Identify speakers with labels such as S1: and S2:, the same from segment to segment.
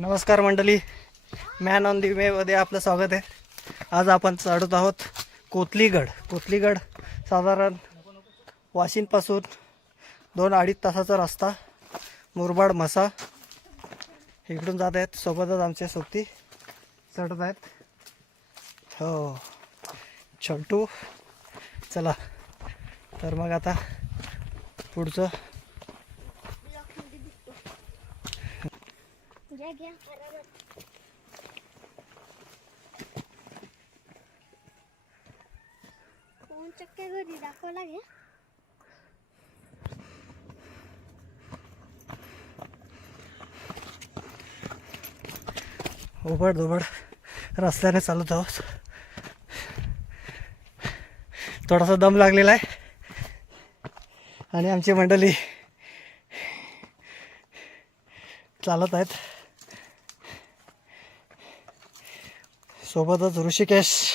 S1: नमस्कार मंडळी. Man on the वेमध्ये आपलं स्वागत आहे. आज आपण चढत आहोत कोथलीगड. कोथलीगड साधारण वाशिंदपासून दोन अडीच तासाचा रस्ता मुरबाड मसा इकडून जात आहेत. सोबतच आमचे सोबती चढत आहेत. हो. छोटू चला. तर मग आता पुढचं
S2: घ्या घ्या कोण चक्के घरी दाखवा लागेल
S1: उबड धुबड रस्त्याने चालत आहोत. थोडासा दम लागलेला आहे. आणि आमची मंडळी चालत आहेत. सोबतच ऋषिकेश
S2: अरे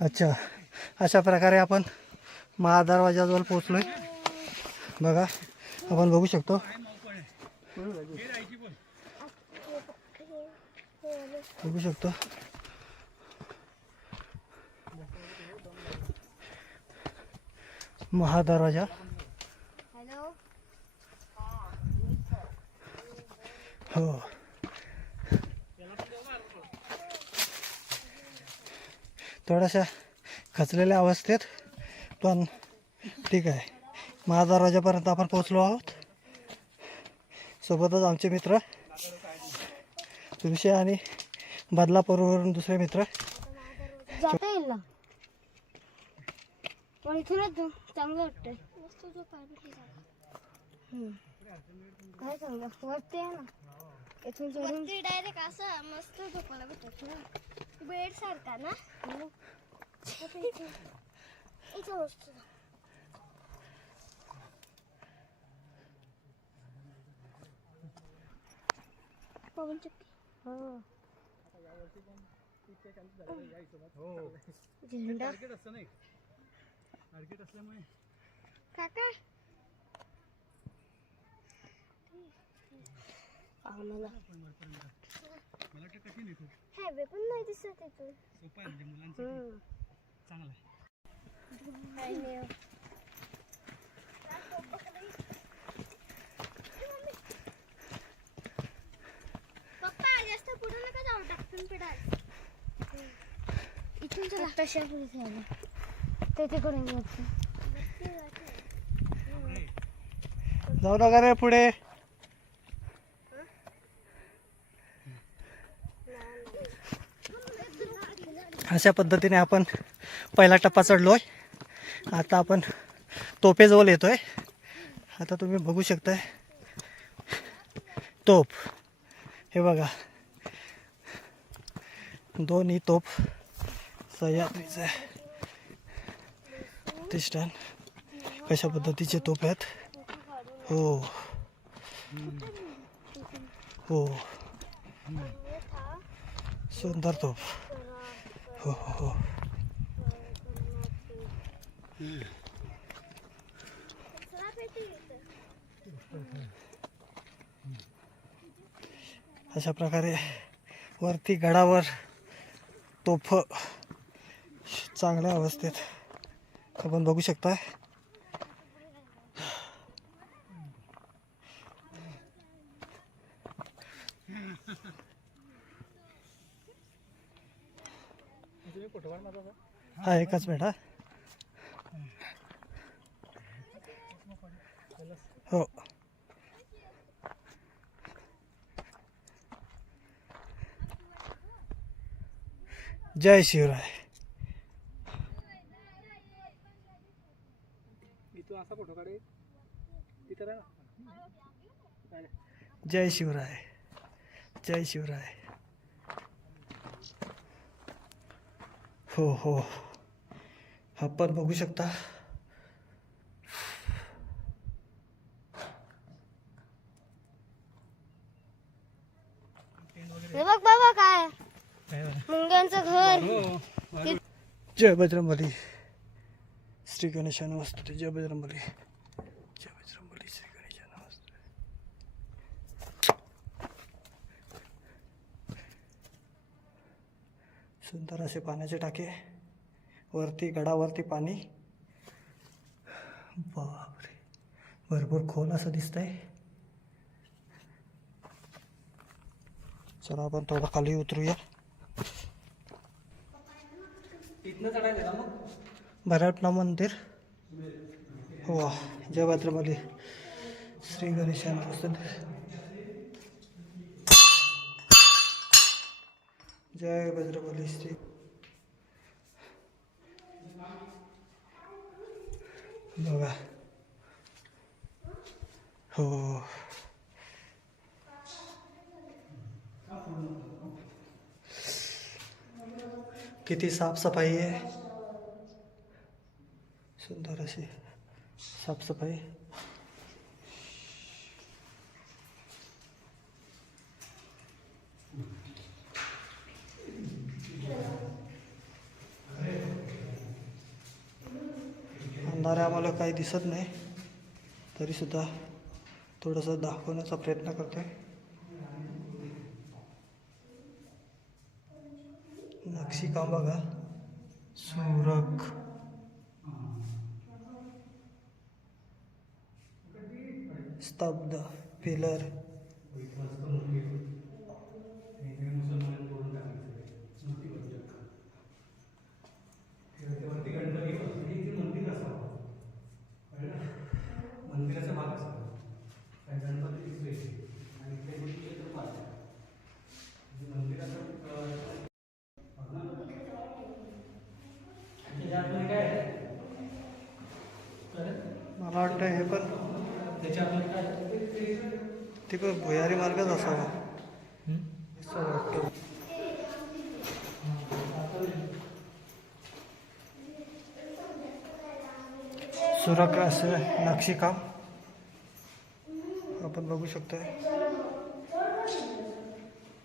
S1: अच्छा अशा प्रकारे आपण महादरवाजाजवळ पोचलोय बघा आपण बघू शकतो. बघू शकतो. महादरवाजा हो. थोड्याशा खचलेल्या अवस्थेत पण ठीक आहे. महादरवाजापर्यंत आपण पोचलो आहोत. सोबतच आमचे मित्र तुळशी आणि बदलापूरवरून दुसरे मित्र.
S2: चांगलं वाटतंय. काय चांगलं? वरती आहे ना? इथून डायरेक्ट असं मस्त झोपायला भेटत बेड सारखा ना? इथं मस्त पवन चक्की झेंडा काका आम्हाला हायवे पण नाही दिसत इथून हम्म. काय नाही. पप्पा जास्त पुढे नका जाऊ टाकून पिढाल इथून चला. तशा पुढे झालं ते तिकडे जायचं
S1: जाऊ नका रे पुढे. अशा पद्धतीने आपण पहिला टप्पा चढलोय. आता आपण तोपेजवळ येतोय. आता तुम्ही बघू शकताय. तोप हे बघा. दोन्ही तोप सह्याद्रीचं. आहे प्रतिष्ठान कशा पद्धतीचे तोप आहेत? हो. हो. सुंदर तोप हो हो हो. अशा प्रकारे वरती गडावर तोफ चांगल्या अवस्थेत आपण बघू शकताय. हा एकच मिनिट हा. हो जय शिवराय जय शिवराय जय शिवराय हो हो. आपण बघू शकता. जय बजरंगबली. श्री गणेशा नमस्ते. जय बजरंगबली. जय बजरंगबली. श्री गणेशा नमस्ते. सुंदर असे पाण्याचे टाके. वरती गडावरती पाणी. बापरे. भरपूर खोल असं दिसतंय. चला आपण थोडं खाली उतरूया. भराटना मंदिर। वा जय भद्रमली श्री गणेशा जय भद्रबली श्री। बघा। हो। किती साफसफाई आहे. सुंदर अशी साफसफाई. अंधारे आम्हाला काही दिसत नाही. तरीसुद्धा थोडंसं दाखवण्याचा प्रयत्न करतोय. नक्षीकाम बघा. सुरख. स्तब्ध पिलर ते पण भुयारी मार्गच असावा. असं वाटतं सुरख असं नक्षीकाम आपण बघू शकतोय.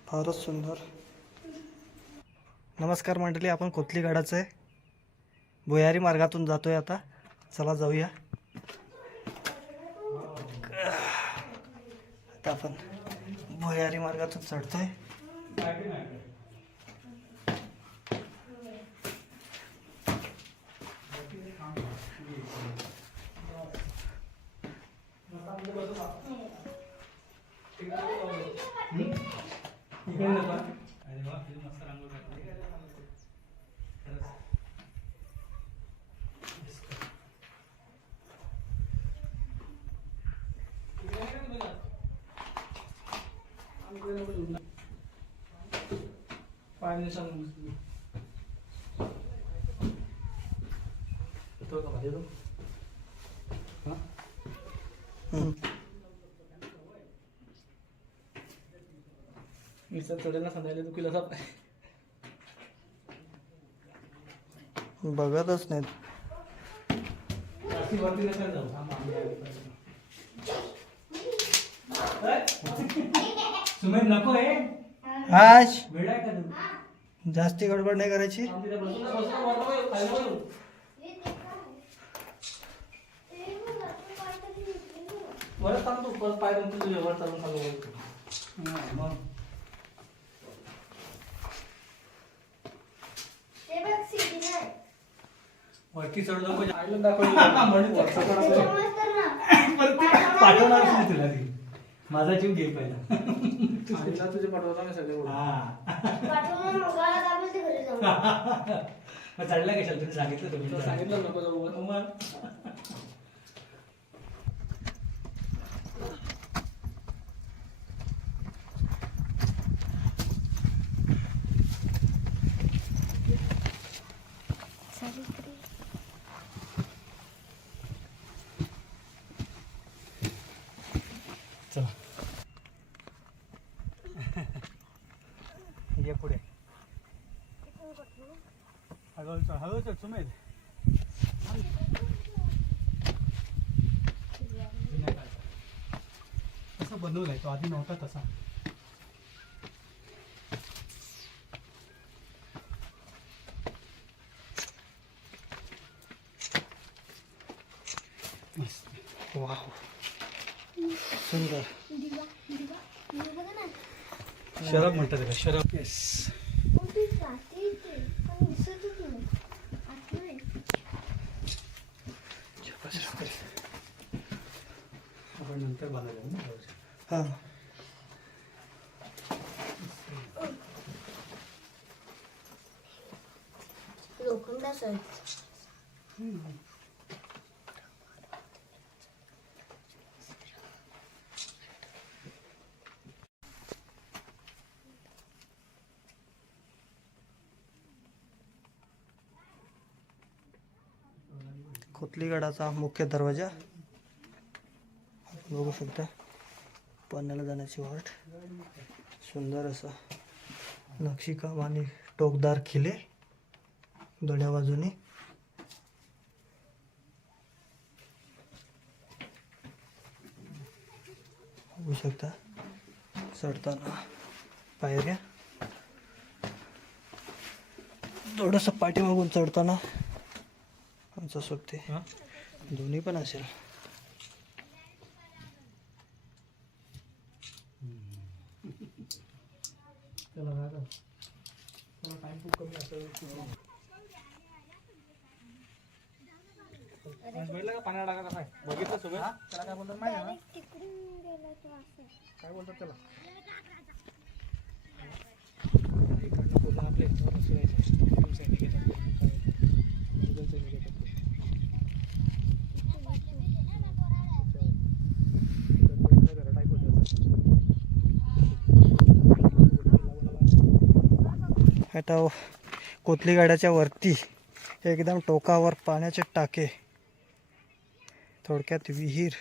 S1: फारच सुंदर. नमस्कार मंडळी आपण कोथली गडाचं आहे भुयारी मार्गातून जातोय आता. चला जाऊया. आता आपण. भुयारी मार्गातून चढतोय.
S3: काय ते नाही. इकडे नका. अरे वा, किती मस्त रांगोळी काढली. खरंच. पाय नाही सांगू येतो का माझ्या येतो हां मिरचा चढेल ना संध्याकाळी दुखील असा
S1: बघतच नाहीत.
S3: नका हा आहे पाहिजे. काय? सुमेध नको आहे?
S1: आज
S3: वेळ आहे का तू
S1: जास्ती गडबड नाही करायची?
S3: आम्ही तिथे बसून बसून वरनं वळू, खाली वळू. वरच थांब तू परत पाय दुखतील तुझे वर चालून. हा, मग वरती चढू नको. आईला दाखवलं. म्हणून नाही तुला ती माझा जीव घे पहिला.
S4: आईला तुझे पाठवता मी सगळे.
S3: हा. चढला कशाला? तुम्ही सांगितलं
S4: तुला
S3: तुम्ही.
S4: सांगितलं नको जाऊ.
S3: मग चला ये पुढे हळूहळू चढ हळूहळू चढ सुमेल जुन्या काळचा. तसा बनवलाय तो आधी नव्हता तसा. मस्त.
S1: वाव सुंदर.
S3: शरब म्हणतात त्याला शरब येस
S2: मोठी जाते इथे पण दिसतच नाही आत नाही
S3: आपण नंतर बनवलं ना दरवाजा.
S1: हां
S2: लोखंडाचं
S1: खोतलीगडाचा मुख्य दरवाजा. बघू शकता पाण्याला जाण्याची वाट. सुंदर असा नक्षीकाम आणि टोकदार खिले दोन्ही बाजूनी. बघू शकता चढताना पायऱ्या. थोडंसं पाठीमागून चढताना आमचं सोबते
S3: हा?
S1: दोन्ही पण असेल
S3: त्याला रागा. त्याला time खूप कमी असेल. बघितलं का पाण्यात टाकायचं काय? बघितलं सगळं? त्याला काय बोलतात माहिती काय बोलतात त्याला आपले दोन रस्ते जायचे. दोन सैनिक येतात. दोन सैनिक येतात. इकडं घरं type होतं.
S1: आता कोथली गाड्याच्या वरती एकदम टोकावर पाण्याचे टाके थोडक्यात विहीर.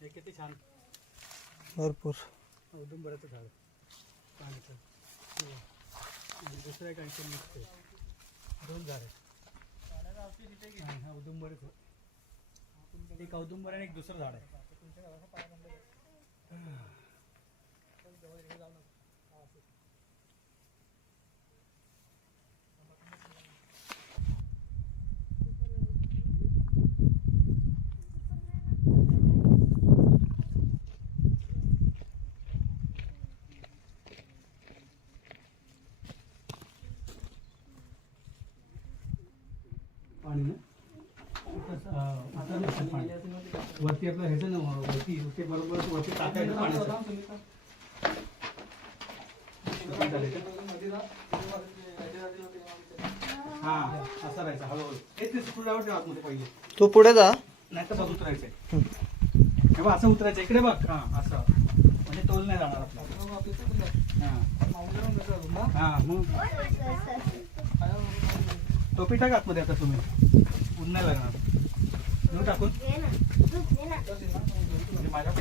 S3: हे किती छान.
S1: भरपूर.
S3: औदुंबराचं झाड. पाण्याचं. आणि मिक्स आहे. दोन झाड आहेत. औदुंबरच. एक औदुंबर आणि एक दुसरं झाड आहे. पाणी ना तसं, अं, आता नाही पाणी. वरती आपलं ह्याचं वरती ते बरोबर वरती टाकायचं पाण्याचं. हा असं राहायचं हळूहळू. हे ते स्क्रूड्रायव्हर ठेवा आतमध्ये पहिले.
S1: तू पुढे जा.
S3: नाही तर उतरायचंय. हे असं उतरायचं. इकडे बघ. हा असं. म्हणजे टोल नाही जाणार आपला. हा. हा मग. टोपी टाक आतमध्ये आता तुम्ही. ऊन नाही लागणार. टाकून. म्हणजे माझ्या.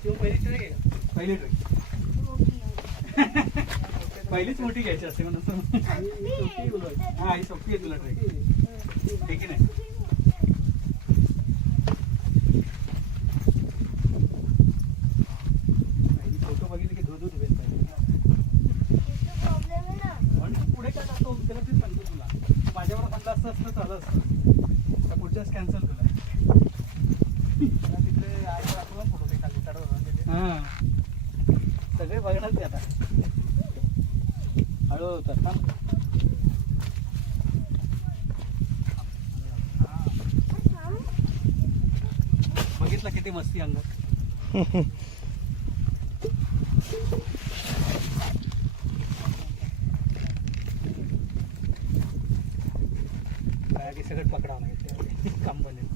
S3: पहिली ट्रेक. पहिलीच मोठी घ्यायची असते म्हणून. हा ही सोपी आहे तुला ट्रेक. ठीक आहे नाही पहिली फोटो बघितले की धुधू धुवेल पाहिजे
S2: प्रॉब्लेम आहे ना
S3: पण तू पुढे काय जातो त्याला तेच सांगतो तुला तू माझ्यावर म्हणलं असतं असतं झालं असतं तर पुढच्याच कॅन्सल तुला तिकडे आई आपण फोटो ते खाली चढवलं हां सगळे बघणार ते आता हळूहळू होतात ना बघितलं किती मस्ती अंग काय की सगळं पकडा नाही काम बनेल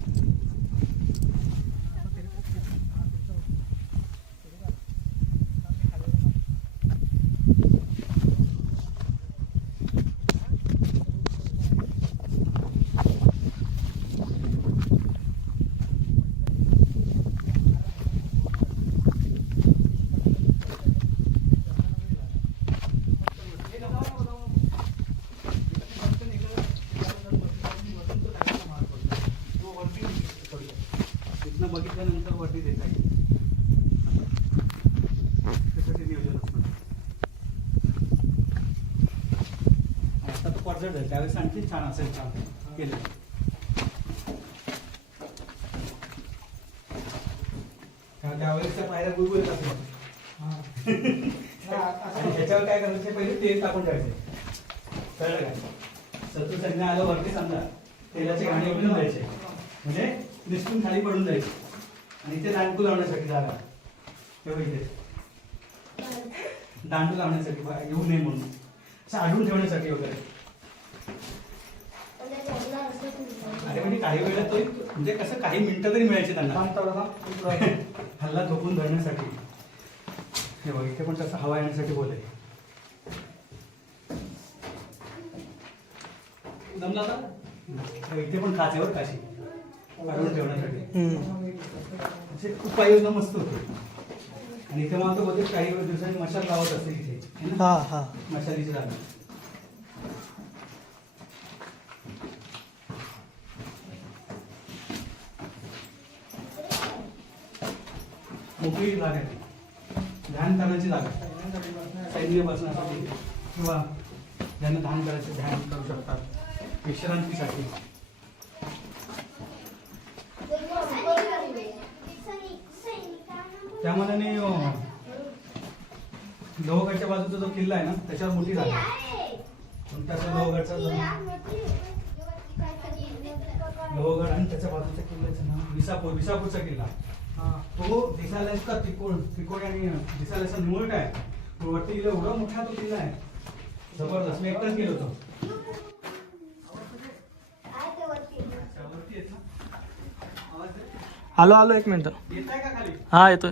S3: वरती देता येईल तसं ते नियोजन असणार आणि आता तो पडझड झाला. त्यावेळेस आणखी छान असेल छान केलं. कारण त्यावेळेस त्या पायऱ्या गुळगुळीत असतात आणि ह्याच्यावर काय करायचे पहिले तेल टाकून ठेवायचे. कळलं काय? सत्तर संज्ञा आलं वरती समजा तेलाचे घाणे उडून द्यायचे. म्हणजे निसटून खाली पडून जायचे आणि इथे दांडकू लावण्यासाठी जागा. तेव्हा इथे. दांडू लावण्यासाठी येऊ नये म्हणून. असं अडवून ठेवण्यासाठी वगैरे. अरे म्हणजे काही वेळेला तो म्हणजे कसं काही मिनिटं तरी मिळायचे त्यांना. हल्ला झोपून धरण्यासाठी. हे बघ इथे पण तसं हवा येण्यासाठी बोल जमला इथे पण काचेवर काशी काढून ठेवण्यासाठी. उपाययोजना मस्त होते. आणि इथे मला तर बहुतेक काही दिवसांनी मशाल लावत असते इथे. है ना?
S1: हा हा.
S3: मशालीची जागा मोकळी जागा ती. ध्यान करण्याची जागा सैन्य बसण्यासाठी किंवा ज्यांना ध्यान करायचं ध्यान करू शकतात. विश्रांतीसाठी त्यामध्ये लोहगडच्या बाजूचा जो किल्ला आहे ना त्याच्यावर मोठी जागा पण त्याचा लोहगडचा जो? लोहगड आणि त्याच्या बाजूच्या किल्ल्याचं नाव विसापूर विसापूरचा किल्ला. तो दिसायला इतका त्रिकोण त्रिकोणी आणि दिसायला असा निवड आहे पण वरती गेलं एवढा मोठा तो किल्ला आहे. जबरदस्त. मी एकटाच गेलो होतो. वरती येत ना? आवाज येत?
S1: आलो आलो एक मिनिट.
S3: येत आहे का खाली?
S1: हा येतोय.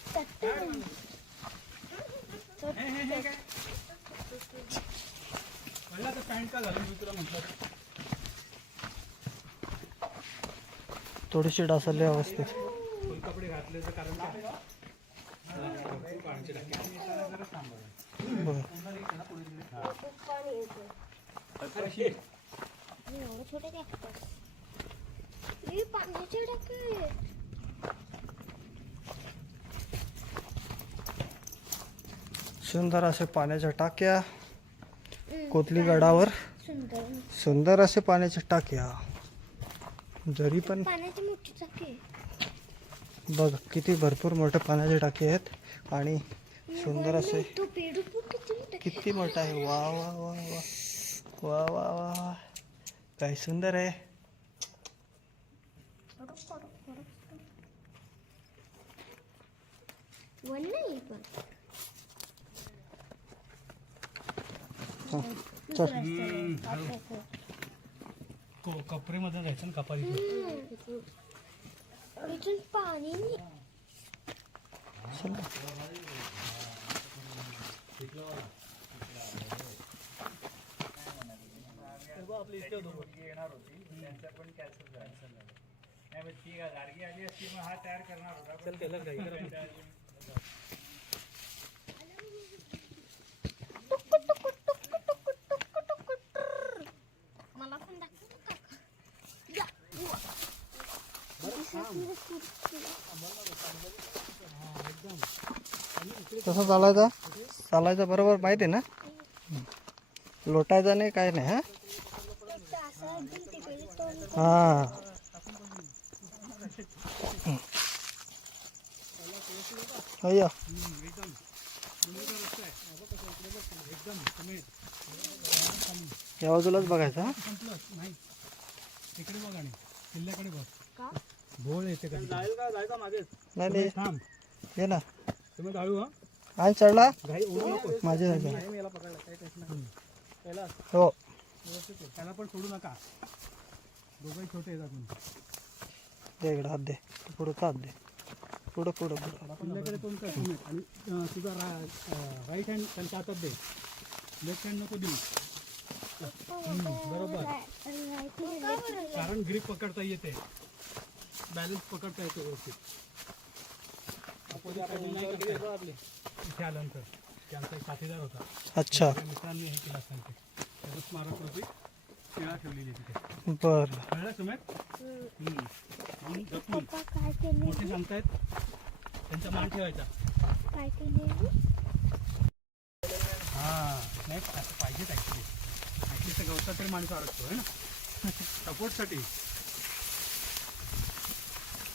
S3: कळलं आता पॅन्ट का घालून मी तुला म्हटलं
S1: थोडीशी डासली अवस्थेत
S3: फुल कपडे घातल्याचं कारण काय पाण्याची टाकी.
S1: बघ
S2: पाणी येतं.
S3: अशी आहे.
S2: आणि एवढं छोटे cactus. हे पाण्याचे टाके
S1: सुंदर असे पाण्याच्या टाक्या कोथली गडावर
S2: सुंदर
S1: असे पाण्याच्या टाक्या जरी पण बघ किती भरपूर मोठे पाण्याचे टाके आहेत आणि सुंदर असे
S2: किती मोठा आहे.
S1: वा वा वा वा. वा वा वा. काय सुंदर आहे.
S2: वन नाही पण.
S3: कपडे मध्ये जायचं ना कपारी
S2: आपली इथे येणार होती त्यांचं पण कॅन्सल
S1: झालं.
S3: नाही ती गाडगी आली
S2: असती मग हा तयार करणार होता.
S1: कसं चालायचा? चालायचा बरोबर माहिती आहे ना? लोटायचा नाही काय नाही हा?
S2: इथं
S1: हा अय्या. या बाजूलाच बघायचं हा?
S3: संपलं. बघ आणि किल्ल्याकडे बघ. भोळ येते जाईल का? जायचा मागेच.
S1: नाही नाही.
S3: थांब.
S1: ये ना.
S3: तुम्ही जाळू हा?
S1: आणि चढला?
S3: घाई उडू नको.
S1: माझ्या जागा.
S3: याला पकडला. काही टेन्शन नाही. पहिला
S1: हो.
S3: व्यवस्थित आहे. त्याला पण सोडू नका. दोघंही छोटे आहेत अजून.
S1: दे इकडे हात दे. पुढं हात दे? पुढं पुढं पुढं.
S3: तुम्ही आणि अं, तुझा राईट हँड त्यांच्या हातात दे. लेफ्ट हँड नको देऊ. बरोबर. कारण ग्रीप पकडता येते. बॅलन्स पकडता येतो व्यवस्थित. आल्यानंतर त्यांचा एक साथीदार होता.
S1: अच्छा.
S3: मित्रांनी हे केलं असतं ते. त्याचं स्मारक होती शिळा ठेवलेली तिथे.
S1: बरं.
S3: कळलं सुमेत. म्हणून जपून
S2: पप्पा काय केले?
S3: मोठे सांगतायत त्यांचा मान ठेवायचा.
S2: काय केले?
S3: हा नाही असं पाहिजेच ॲक्च्युली ॲटलीस्ट तर गवतात तरी माणूस अडकतो आहे ना. सपोर्टसाठी.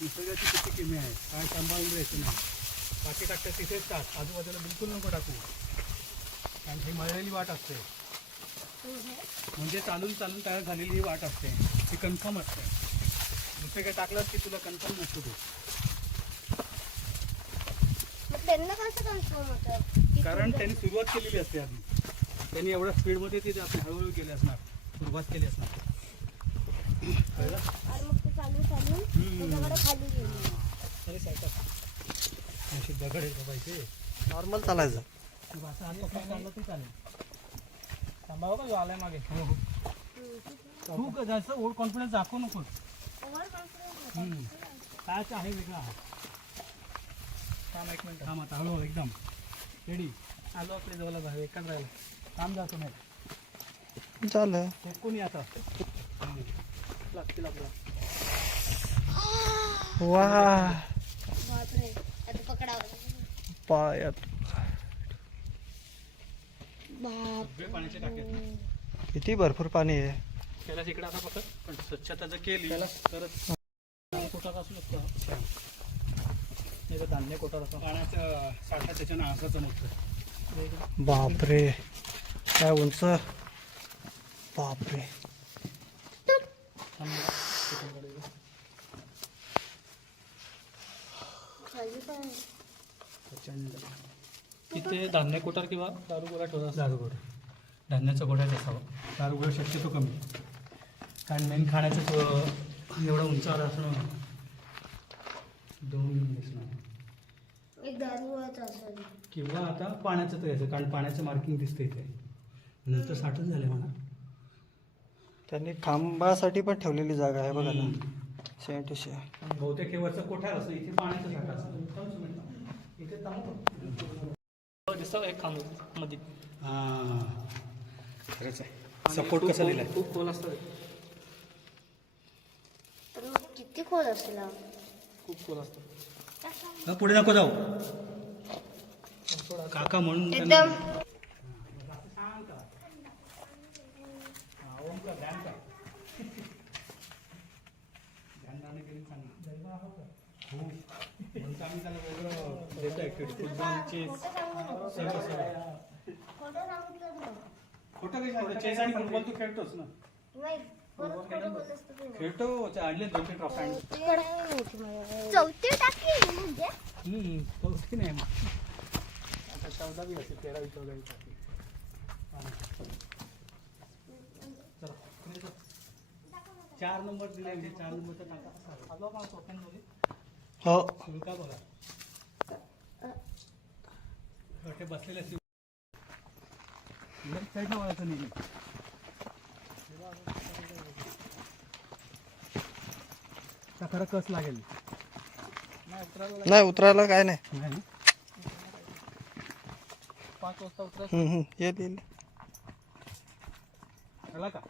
S3: निसर्गाची किती किमी आहे काय सांभाळून द्यायचं नाही. बाकी टाकतात तिथेच टाक आजूबाजूला बिलकुल नको टाकू. कारण ही मळलेली वाट असते. म्हणजे चालून चालून तयार झालेली ही वाट असते. ती कन्फर्म असते. दुसरे काय टाकलंस की तुला कन्फर्म नसतो ते.
S2: मग त्यांना कसं कन्फर्म होतं?
S3: कारण त्यांनी सुरुवात केलेली असते आधी. त्यांनी एवढ्या स्पीडमध्ये ते आपली हळूहळू केले असणार. सुरुवात केली असणार.
S2: ते चालून त्याच्याकडे खाली गेले.
S3: तरी अशी दगड आहे
S1: नॉर्मल चालायचं.
S3: असं हात पकडून चाललं ते चालेल. थांबावं का आलाय मागे. हो हो. खूप जास्त ओव्हर कॉन्फिडन्स दाखवू नको.
S2: ओव्हर कॉन्फिडन्स
S3: कायच आहे वेगळा हा थांब एक मिनिट. थांब आता हळूहळू एकदम. रेडी आलो आपल्या जवळ भाऊ एकच राहिला थांब जातो नाही
S1: झालं
S3: कोणी आता. लागतील आपल्याला.
S1: वा
S2: बापरे आता पकडावं
S1: पायात. किती भरपूर पाणी आहे.
S3: त्याला इकडे आता फक्त पण स्वच्छता जर केली तरच धान्य कोटार असू शकतो? नाही तर धान्य कोटार असतो पाण्याचं साठा त्याच्यानं आसाचं मोठं
S1: बापरे. काय उंच? बापरे.
S2: पण
S3: तिथे धान्य कोटार किंवा दारू गोळा ठेवला दारू गोळा. धान्याचा गोळ्याच असावा दारू गोळा शक्यतो कमी. कारण मेन खाण्याचं तो एवढं उंचावर असणं दोन दिसणं
S2: एक दारूच असेल.
S3: किंवा आता पाण्याचं तरी असं कारण पाण्याचं मार्किंग दिसतं इथे. नंतर साठून झालं म्हणा.
S1: त्यांनी थांबासाठी पण ठेवलेली जागा आहे बघा ना.
S3: पण बहुतेक हे वरचं कोठार असतं इथे पाण्याचं साठा असतं. इथे
S5: दिसतो एक खांबमध्ये
S3: हां. खरंच आहे. सपोर्ट कसा दिलाय?
S5: खूप खोल असतं.
S2: किती खोल असेल?
S5: खूप खोल असतं.
S3: पुढे नको जाऊ. काका म्हणून त्यांना-
S2: एकदम
S3: हा, ओम का ध्यान का ध्यान लावणे केली चांगली हो म्हणून आम्ही त्याला वेगळं देतो ऍक्टिव्हिटी फुटबॉलची सर्व सर्व
S2: खोटं सांगितलं ना.
S3: खोटं काही सांगतो चेस आणि फुटबॉल तू खेळतोस ना
S2: नाही परत.
S3: खेळतो ते आणले दोन तीन ट्रॉफी आणले
S2: ते नाही माहिती मला. चौथी टाकी म्हणजे
S3: हम्म, तो की नाही मग आता चौदावी असेल तेरावी चौदावी टाकी चला पुढे जा. चार नंबर दिले म्हणजे चार नंबरचा टाका असा आलो का स्वप्न झाले
S1: हो.
S3: खरं कस लागेल
S1: नाही उतरायला काय नाही.
S3: नाही
S5: पाच वाजता उतरा.
S1: हम्म, हम्म. येईल येईल
S3: का?